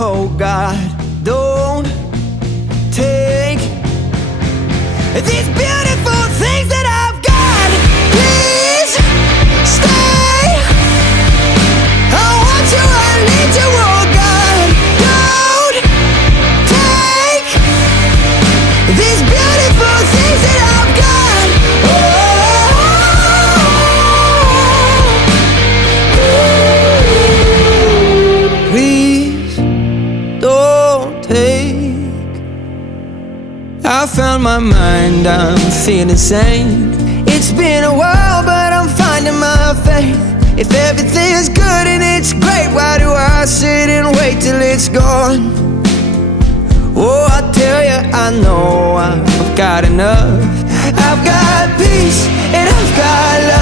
Oh God, don't take these beautiful things that I've got. Please stay. I want you, I need you. Oh God, don't take these beautiful things that I've got. Oh, please don't take. I found my mind, I'm feeling sane. It's been a while, but I'm finding my faith. If everything's good and it's great, why do I sit and wait till it's gone? Oh, I tell you, I know I've got enough. I've got peace and I've got love.